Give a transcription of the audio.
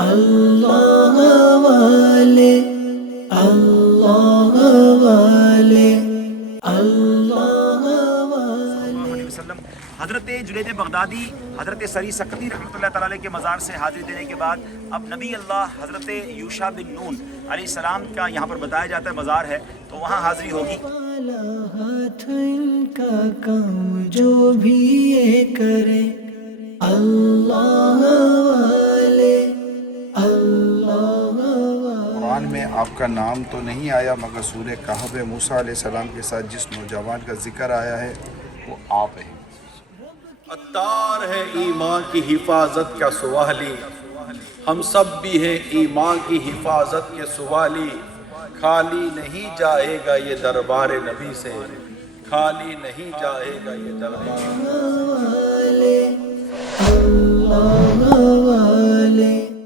اللہ والے، اللہ والے، اللہ والے۔ حضرت جنید بغدادی حضرت سری سکتی رحمۃ اللہ تعالی علیہ کے مزار سے حاضری دینے کے بعد اب نبی اللہ حضرت یوشع بن نون علیہ السلام کا یہاں پر بتایا جاتا ہے مزار ہے، تو وہاں حاضری ہوگی۔ ہاتھ ان کا کام جو بھی یہ کرے، اللہ والے، اللہ والے۔ قرآن میں آپ کا نام تو نہیں آیا، مگر سورہ کہف میں موسیٰ علیہ السلام کے ساتھ جس نوجوان کا ذکر آیا ہے وہ آپ ہیں۔ عطار ہے ایمان کی حفاظت کا سوالی، ہم سب بھی ہیں ایمان کی حفاظت کے سوالی۔ خالی نہیں جائے گا یہ دربار نبی سے، خالی نہیں جائے گا یہ دربار نبی سے۔ اللہ والے، اللہ والے۔